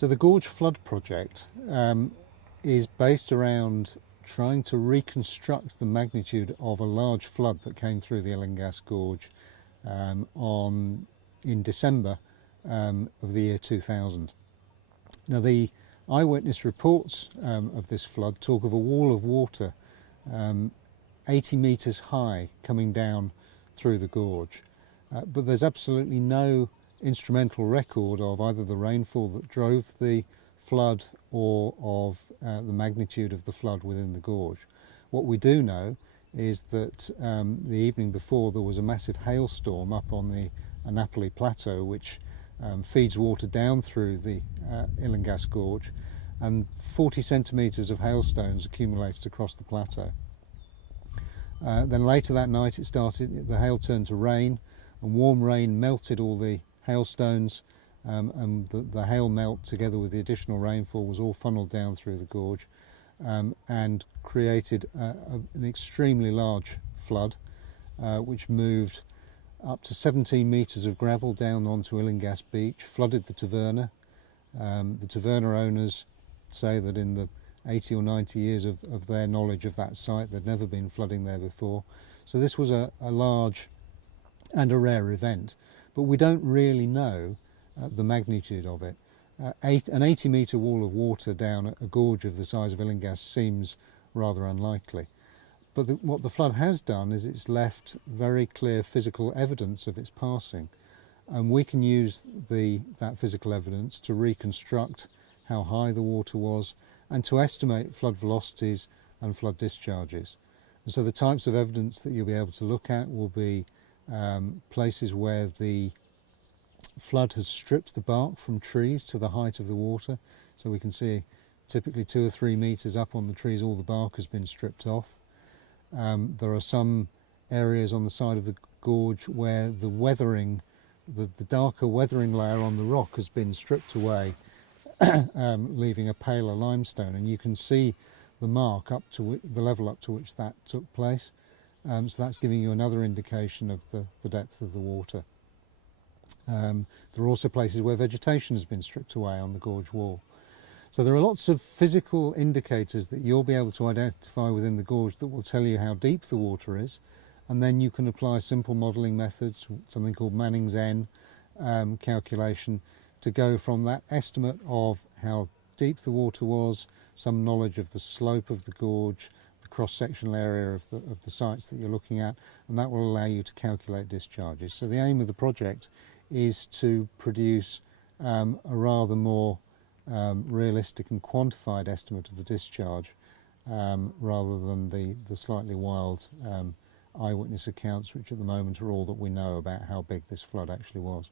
So the Gorge Flood Project is based around trying to reconstruct the magnitude of a large flood that came through the Illingas Gorge in December of the year 2000. Now the eyewitness reports of this flood talk of a wall of water 80 metres high coming down through the gorge, but there's absolutely no instrumental record of either the rainfall that drove the flood or of the magnitude of the flood within the gorge. What we do know is that the evening before there was a massive hailstorm up on the Annapolis Plateau, which feeds water down through the Illingas Gorge, and 40 centimetres of hailstones accumulated across the plateau. Then later that night the hail turned to rain, and warm rain melted all the hailstones, and the hail melt together with the additional rainfall was all funneled down through the gorge and created an extremely large flood which moved up to 17 metres of gravel down onto Illingas Beach, flooded the taverna. The taverna owners say that in the 80 or 90 years of their knowledge of that site, there'd never been flooding there before. So this was a large and a rare event, but we don't really know the magnitude of it. An 80-metre wall of water down a gorge of the size of Illingas seems rather unlikely. But what the flood has done is it's left very clear physical evidence of its passing, and we can use that physical evidence to reconstruct how high the water was and to estimate flood velocities and flood discharges. And so the types of evidence that you'll be able to look at will be places where the flood has stripped the bark from trees to the height of the water. So we can see typically 2 or 3 metres up on the trees all the bark has been stripped off. There are some areas on the side of the gorge where the weathering, the darker weathering layer on the rock has been stripped away, leaving a paler limestone, and you can see the mark up to the level up to which that took place. So that's giving you another indication of the depth of the water. There are also places where vegetation has been stripped away on the gorge wall. So there are lots of physical indicators that you'll be able to identify within the gorge that will tell you how deep the water is, and then you can apply simple modelling methods, something called Manning's N calculation, to go from that estimate of how deep the water was, some knowledge of the slope of the gorge, the cross-sectional area of the sites that you're looking at, and that will allow you to calculate discharges. So the aim of the project is to produce a rather more realistic and quantified estimate of the discharge rather than the slightly wild eyewitness accounts, which at the moment are all that we know about how big this flood actually was.